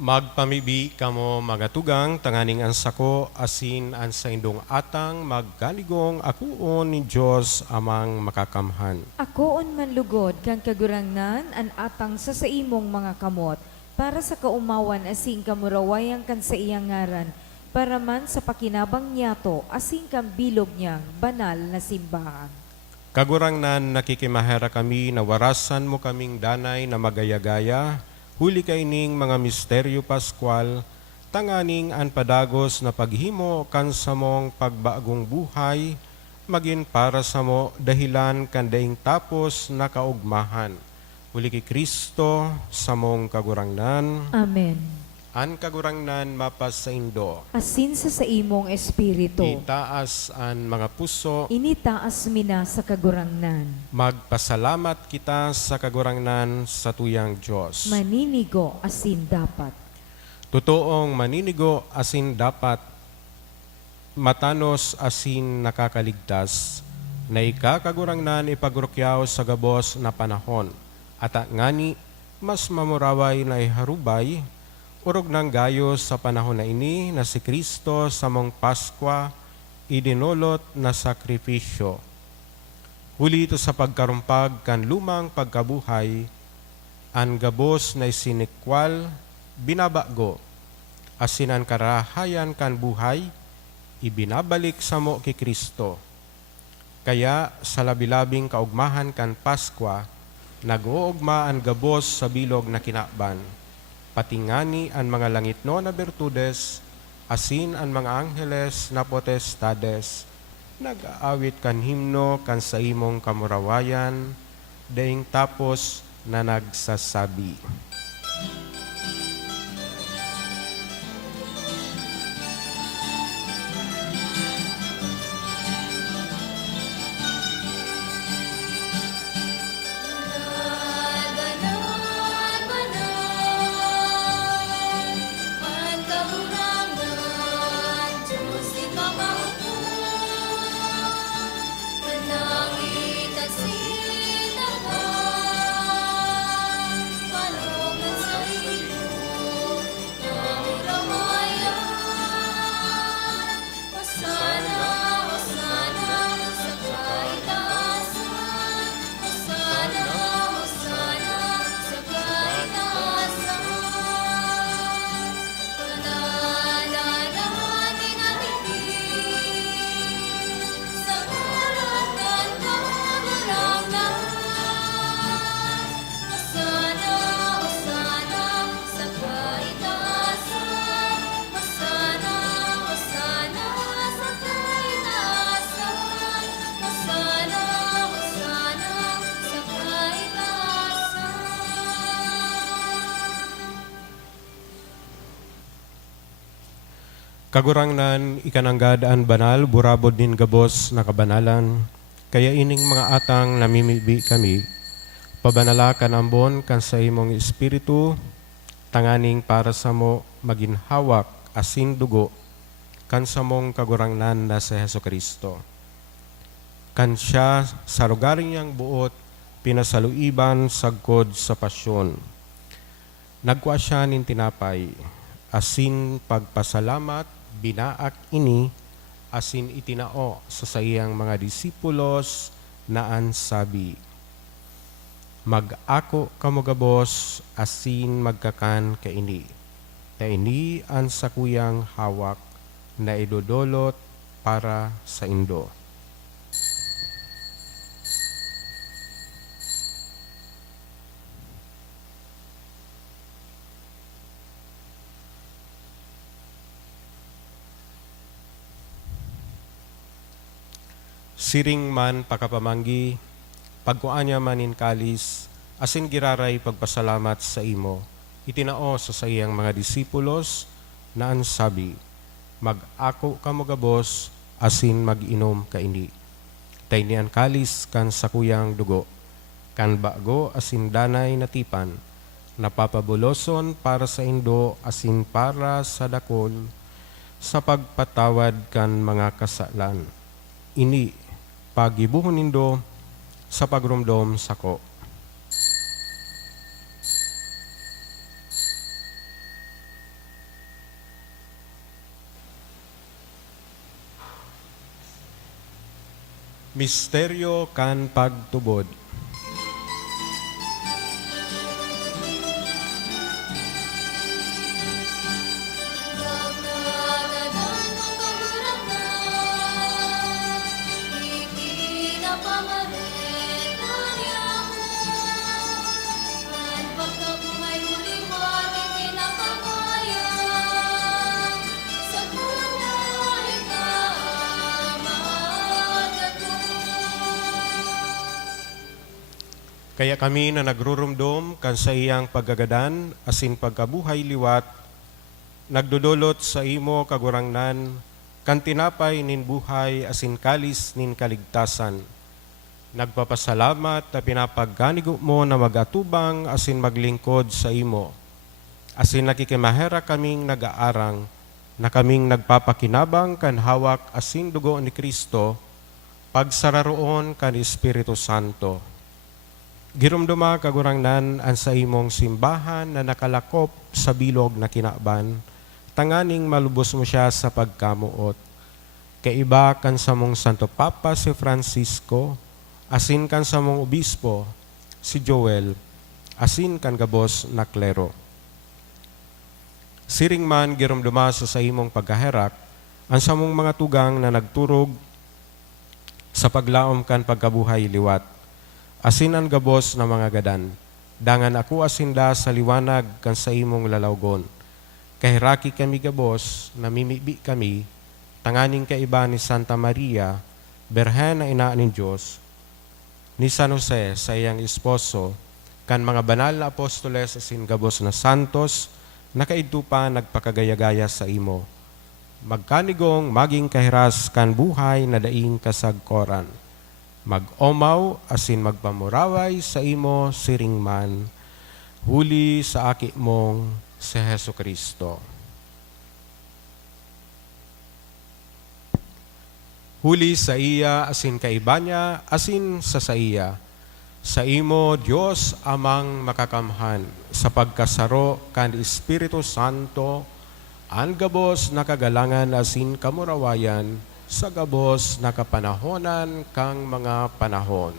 Magpamibi kamo magatugang tanganing ang sako asin ang sa indong atang magkaligong akuon ni Dios amang makakamhan. Akoon man lugod kang kagurangnan an atang sa imong mga kamot para sa kaumawan asing kamurawayang kan sa iyang ngaran para man sa pakinabang niyato asing kang bilog niyang banal na simbahan. Kagurangnan nakikimahera kami na warasan mo kaming danay na magayagaya, huli kaining mga misteryo paskwal, tanganing an padagos na paghimo kan sa mong pagbagong buhay, magin para sa mo dahilan kandaing tapos na kaugmahan. Huli kay Kristo sa mong kagurangnan, Amen. an kagurangnan mapas sa indo, Asin sa imong espiritu, itaas an mga puso, initaas mina sa kagurangnan. magpasalamat kita sa kagurangnan sa tuyang Diyos. Maninigo asin dapat. Totoong maninigo asin dapat, matanos asin nakakaligtas, na ikakagurangnan ipagurukyaw sa gabos na panahon, at ngani mas mamuraway na iharubay, urog ng gayo sa panahon na ini na si Kristo sa mong Paskwa, idinulot na sakripisyo. Huli ito sa pagkarumpag kan lumang pagkabuhay, ang gabos na isinikwal, binabago, asin ang karahayan kan buhay, ibinabalik sa mo kay Kristo. Kaya sa labilabing kaugmahan kan Paskwa, nag-uugma ang gabos sa bilog na kinakban, patingani ang mga langitno na bertudes, asin ang mga angheles na potestades, nag-aawit kan himno kan sa imong kamurawayan, daing tapos na nagsasabi. Kagurangnan ikananggadaan banal, burabod din gabos na kabanalan, kaya ining mga atang namimibi kami, pabanalakan ambon kan sa imong espiritu, tanganing para sa mo maginhawak asin dugo, kan sa mong kagurangnan na sa Heso Kristo. Kan siya sa lugaring niyang buot, pinasaluiban sagkod sa pasyon. Nagwa siya nin tinapay, asin pagpasalamat, binaak ini, asin itinao sa sayang mga disipulos na ansabi, mag-ako kamugabos, asin magkakan kaini. Taini ang sakuyang hawak na idodolot para sa indo. Siring man pakapamanggi, pagkuanya manin kalis, asin giraray pagpasalamat sa imo, itinao sa sayang mga disipulos na ansabi, mag-ako kamugabos, asin mag-inom kaini. Taynian kalis kan sakuyang dugo, kan bago asin danay na tipan, napapabuloson para sa indo asin para sa dakol, sa pagpatawad kan mga kasalan. Ini pagibuhon nindo sa pagrumdom sako. Misteryo kan pagtubod. Kaya kami na nagrurumdom kan sa iyang paggagadan, asin pagkabuhay liwat, nagdudulot sa imo kagurangnan, kan tinapay nin buhay, asin kalis nin kaligtasan. Nagpapasalamat na pinapagganigo mo na magatubang, asin maglingkod sa imo. Asin nakikimahera kaming nag-aarang, na kaming nagpapakinabang kan hawak asin dugo ni Kristo, pagsararoon kan Espiritu Santo. Girumduma kagurangnan ang sa imong simbahan na nakalakop sa bilog na kinaban, tanganing malubos mo siya sa pagkamuot. Kaiba kan sa mong Santo Papa si Francisco, asin kan sa mong obispo si Joel, asin kan gabos na klero. Siring man girumduma sa imong pagkaherak, ang sa mong mga tugang na nagturog sa paglaom kan pagkabuhay liwat, asin ang gabos na mga gadan, dangan ako asinda sa liwanag kan sa imong lalawgon. Kahiraki kami gabos, namimibi kami, tanganing kaiba ni Santa Maria, Berhen na ina ni Diyos, ni San Jose sa iyang esposo, kan mga banal na apostoles asin gabos na santos, nakaidto pa nagpakagaya-gaya sa imo. Magkanigong maging kahiras kan buhay na daing kasagkoran. Mag-omaw asin magpamuraway sa imo siringman, huli sa aki mong si Hesu Kristo. Huli sa iya asin kaiba niya, asin sa iya. Sa imo, Diyos amang makakamhan, sa pagkasaro kan Espiritu Santo, ang gabos na kagalangan asin kamurawayan, sa gabos na kapanahonan kang mga panahon.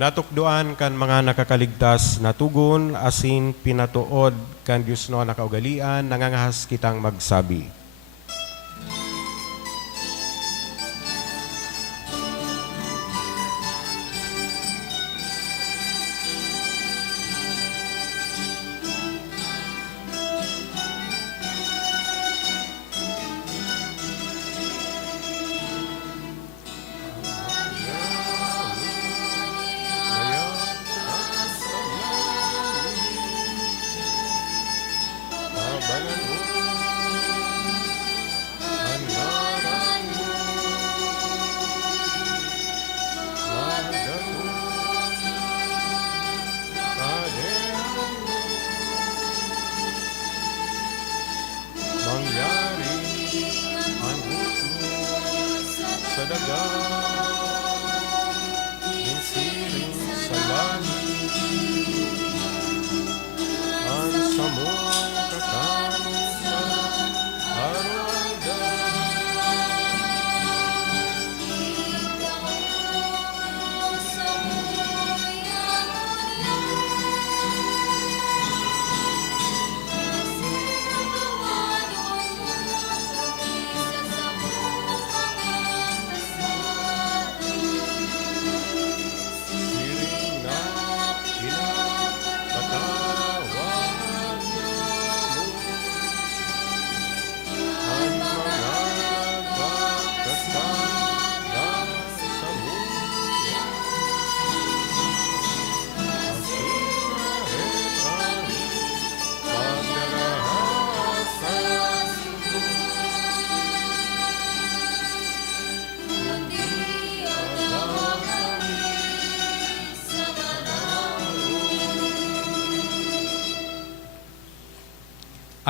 Natukdoan kan mga nakakaligtas na tugon, asin pinatuod kan Diyos no nakaugalian, nangangahas kitang magsabi.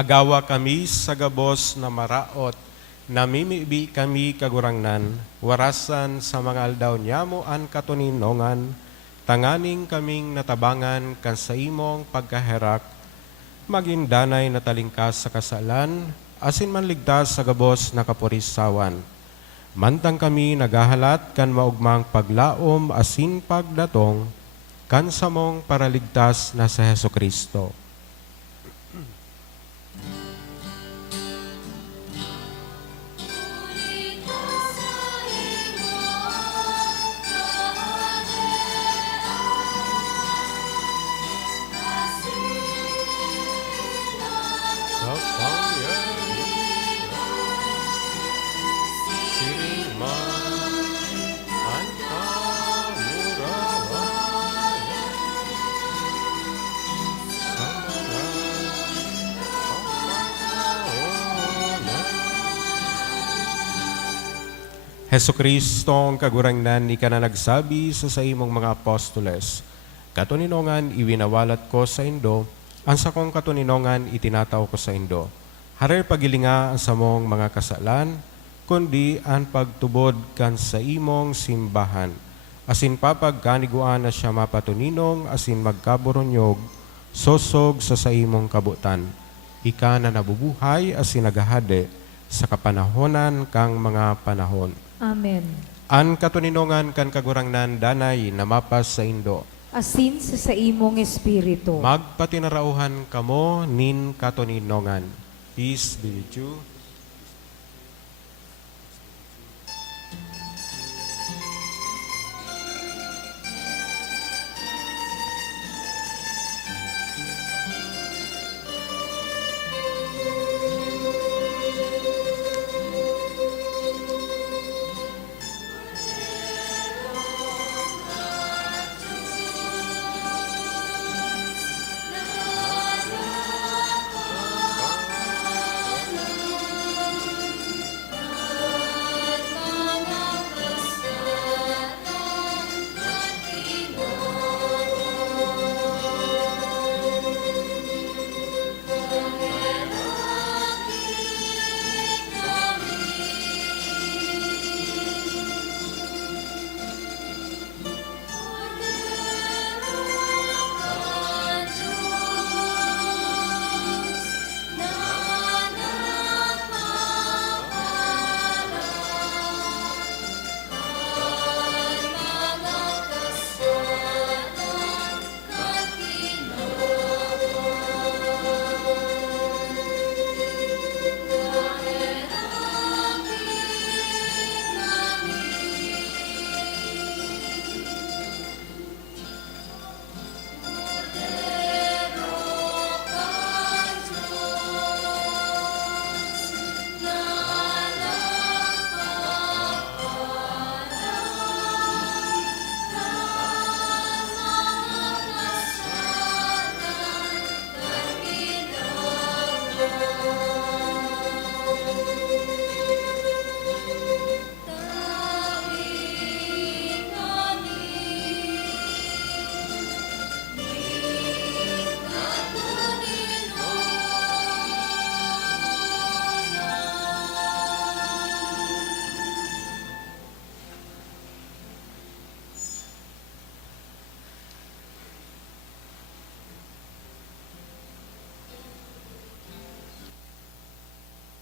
Agawa kami sa gabos na maraot, namimibi kami kagurangnan, warasan sa mga aldaw niyamo an katuninongan, tanganing kaming natabangan kan sa imong pagkaherak, maging danay na talingkas sa kasalan, asin man ligtas sa gabos na kapurisawan. Mantang kami nagahalat kan maugmang paglaom asin pagdatong, kan samong paraligtas na sa Heso Kristo. Heso Kristo, ang kagurangnan, ni ka na nagsabi sa imong mga apostoles, katuninongan iwinawalat ko sa indo, ang sakong katuninongan itinataw ko sa indo. Harer pagilinga ang samong mga kasalan, kundi ang pagtubod kan sa imong simbahan. Asin papagkaniguan na siya mapatuninong, asin magkaburonyog, sosog sa imong kabutan. Ika na nabubuhay, asin nagahade, sa kapanahonan kang mga panahon. Amen. An katuninongan kan kagurangnan danay na mapas sa indo. Asin sa imong espiritu. Magpatinarauhan kamo nin katuninongan. Peace be with you.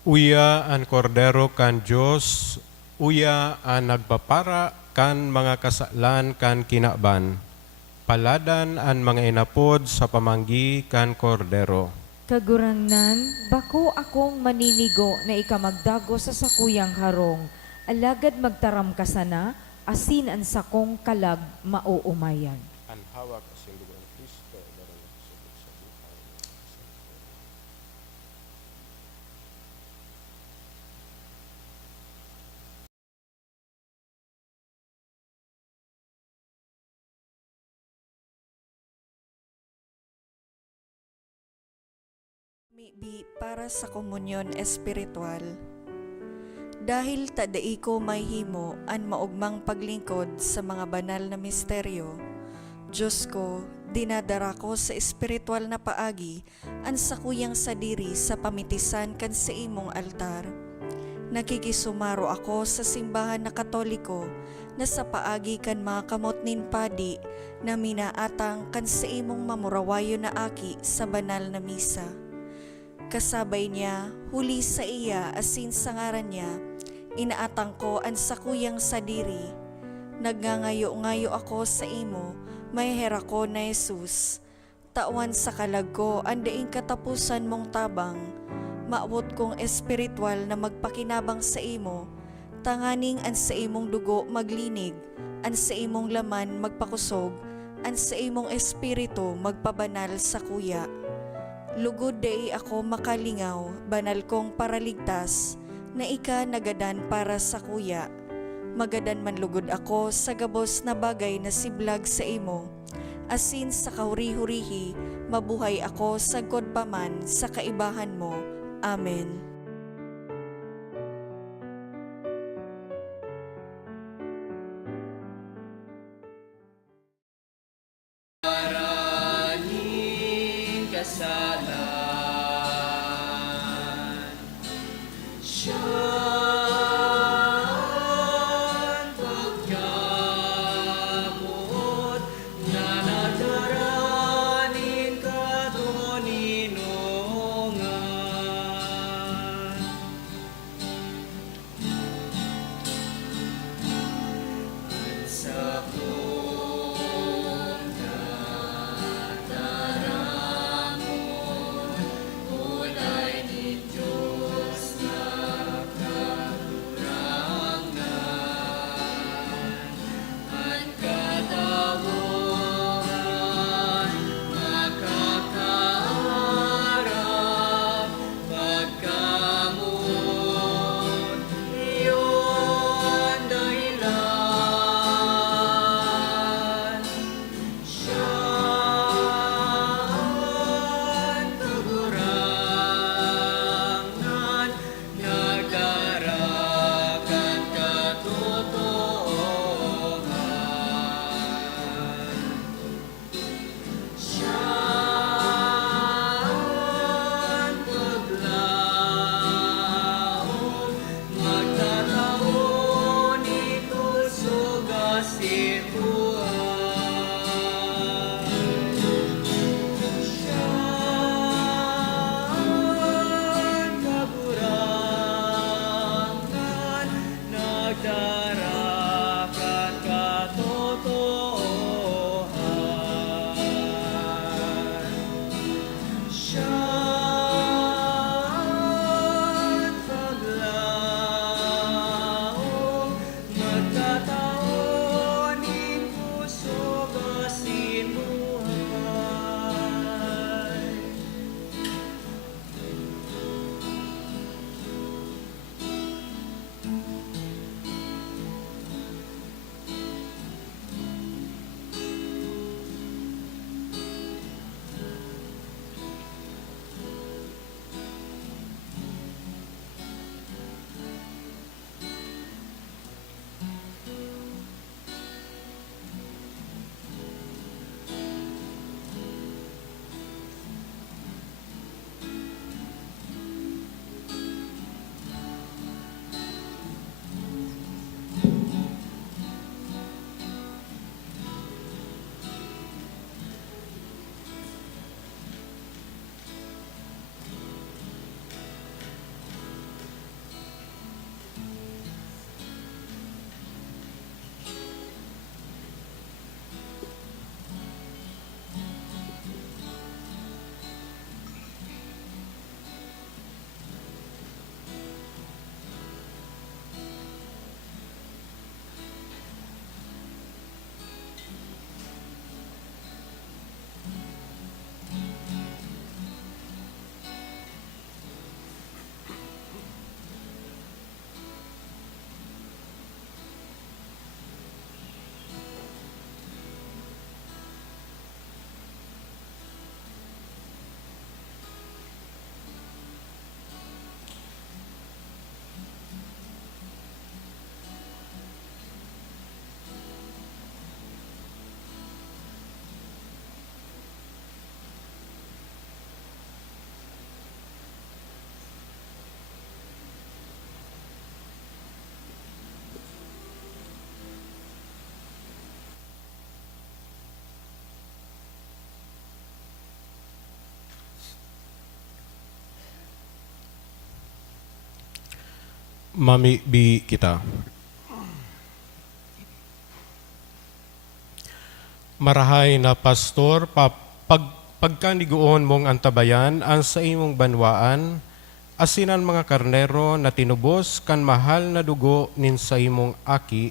Uya ang kordero kan Diyos, uya ang nagpapara kan mga kasalan kan kinaban, paladan ang mga inapod sa pamanggi kan kordero. Kagurangnan, bako akong maninigo na ikamagdago sa sakuyang harong, alagad magtaram ka sana, asin ang sakong kalag mauumayan. Ang hawak asin dugo ng Kristo, darang nagsubok sa buhay. Maybe para sa komunyon espiritual. Dahil tadai ko may himo an maugmang paglingkod sa mga banal na misteryo, Diyos ko, dinadara ko sa espiritual na paagi ang sakuyang sadiri sa pamitisan kan sa imong altar. Nakikisumaro ako sa simbahan na Katoliko na sa paagi kan mga kamot nin padi na minaatang kan sa imong mamurawayo na aki sa banal na misa. Kasabay niya, huli sa iya asin sa ngaran niya, inaatang ko ang sakuyang sadiri. Nagngangayo-ngayo ako sa imo, may hera ko na Jesus. Tawan sa kalag ko, andaing katapusan mong tabang, maabot kong espiritual na magpakinabang sa imo, tanganing an sa imong dugo maglinig, an sa imong laman magpakusog, an sa imong espiritu magpabanal sa kuya. Lugod day ako makalingaw, banal kong paraligtas, na ika nagadan para sa kuya. Magadan man lugod ako sa gabos na bagay na siblag sa imo, asin sa kauri-hurihi, mabuhay ako sagkod paman sa kaibahan mo. Amen. Maraming kasalan, siyang pagkamot na nadaranin ka tuninungan. Sa kong tataramo Mamibi kita. Marahay na pastor, pagkaniguon mong antabayan ang sa imong banwaan, asinan mga karnero na tinubos kan mahal na dugo nin sa imong aki,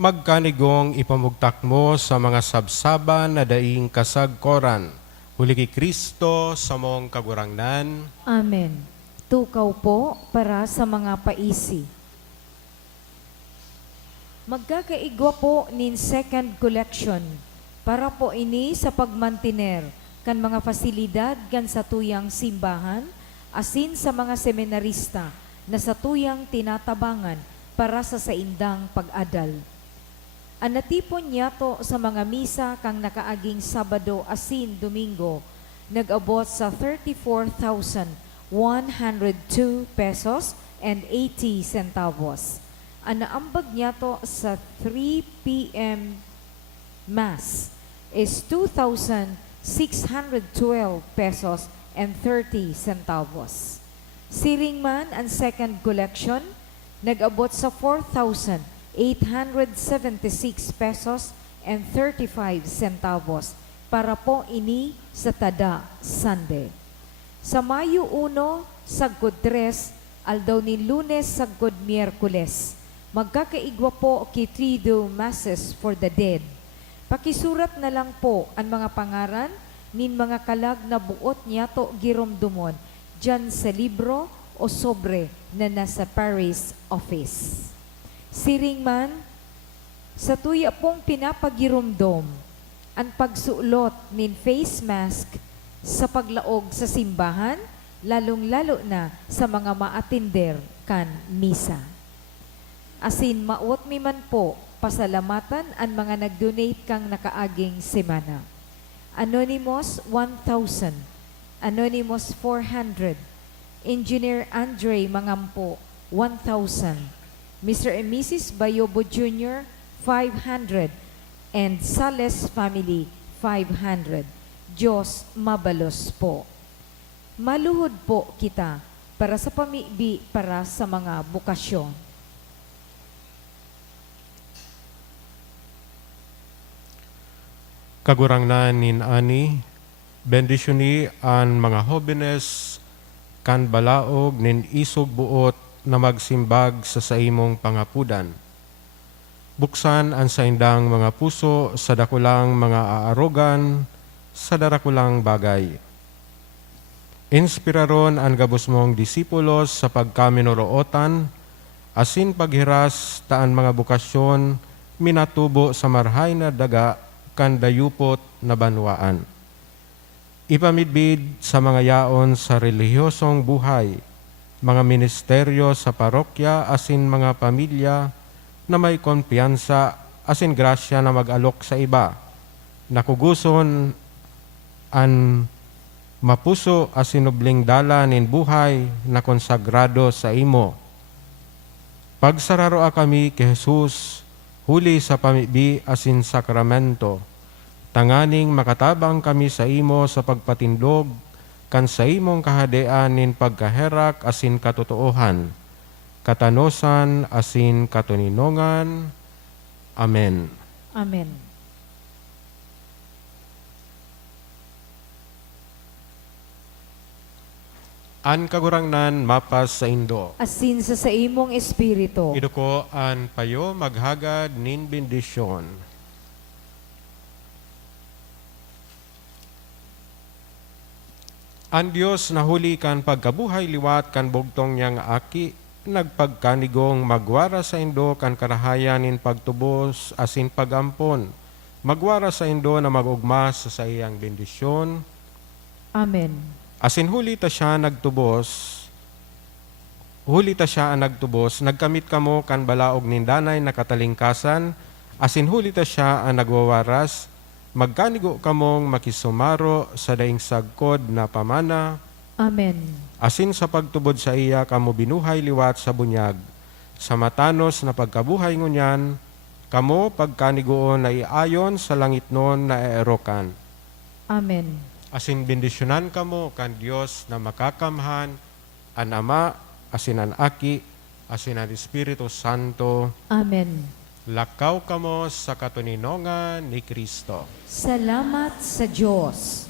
magkanigong ipamugtak mo sa mga sabsaba na daing kasagkoran. Huli kay Kristo sa mong kagurangnan. Amen. Tukaw po para sa mga paisi. Magkakaigwa po nin second collection para po ini sa pagmantiner kan mga fasilidad kan sa tuyang simbahan asin sa mga seminarista na sa tuyang tinatabangan para sa saindang pag-adal. Anatipon niya to sa mga misa kang nakaaging Sabado asin Domingo nag-abot sa 34,102 pesos and 80 centavos. Anaambag niya to sa 3 p.m. Mass is 2,612 pesos and 30 centavos. Siring man ang second collection, nag-abot sa 4,876 pesos and 35 centavos para po ini sa Tada Sunday. Sa Mayo 1, Sagod 3, aldaw ni Lunes, Sagod Miyerkules, magkakaigwa po kitrido masses for the dead. Pakisurat na lang po ang mga pangaran nin mga kalag na buot niya to giromdumon dyan sa libro o sobre na nasa Paris office. Siring man, sa tuya pong pinapagiromdom ang pagsuot nin face mask sa paglaog sa simbahan, lalong-lalo na sa mga maatinder kan misa. Asin maot mi man po, pasalamatan ang mga nag-donate kang nakaaging semana. Anonymous 1,000, Anonymous 400, Engineer Andre Mangampo 1,000, Mr. and Mrs. Bayobo Jr. 500, and Sales Family 500. Diyos mabalos po. Maluhod po kita para sa pamibi para sa mga bukasyon. Kagurangnan nin ani, bendisyoni an mga hobenes kan balaog nin isog buot na magsimbag sa imong pangapudan. Buksan ang saindang mga puso sa dakulang mga aarogan, sa darakulang bagay. Inspiraron ang gabos mong disipulos sa pagkaminorootan, asin paghiras taan mga bukasyon, minatubo sa marhay na daga, kan dayupot na banwaan. Ipamidbid sa mga yaon sa relihiyosong buhay, mga ministeryo sa parokya asin mga pamilya na may kumpiyansa asin grasya na mag-alok sa iba. Nakuguson an mapuso asin ubling dala nin buhay na konsagrado sa imo. Pagsararoa kami kay Jesus, huli sa pamibi asin sakramento, tanganing makatabang kami sa imo sa pagpatindog, kan sa imong kahadean nin pagkaherak asin katotoohan, katanosan asin katuninongan. Amen. Amen. An kagurangnan mapas sa Indo. Asin sa imong espiritu. Iduko an payo maghagad nin bendisyon. Ang Diyos na huli kan pagkabuhay liwat kan bugtong niyang aki, nagpagkanigong magwara sa Indo kan karahayan nin pagtubos asin pagampon. Magwara sa Indo na magugma sa iyang bendisyon. Amen. Asin huli ta siya nagtubos, nagkamit kamo kan balaog nin danay na katalingkasan, asin huli ta siya ang nagwawaras, magkanigo kamong makisumaro sa daing sagkod na pamana. Amen. Asin sa pagtubod sa iya kamo binuhay liwat sa bunyag, sa matanos na pagkabuhay ngunyan, kamo pagkanigoon na iayon sa langit noon na eerokan. Amen. Asin bendisyonan kamo kan Dios na makakamhan, an Ama, asin an Aki, asin ang Espiritu Santo, Amen. lakaw kamo sa katuninongan ni Kristo. Salamat sa Diyos.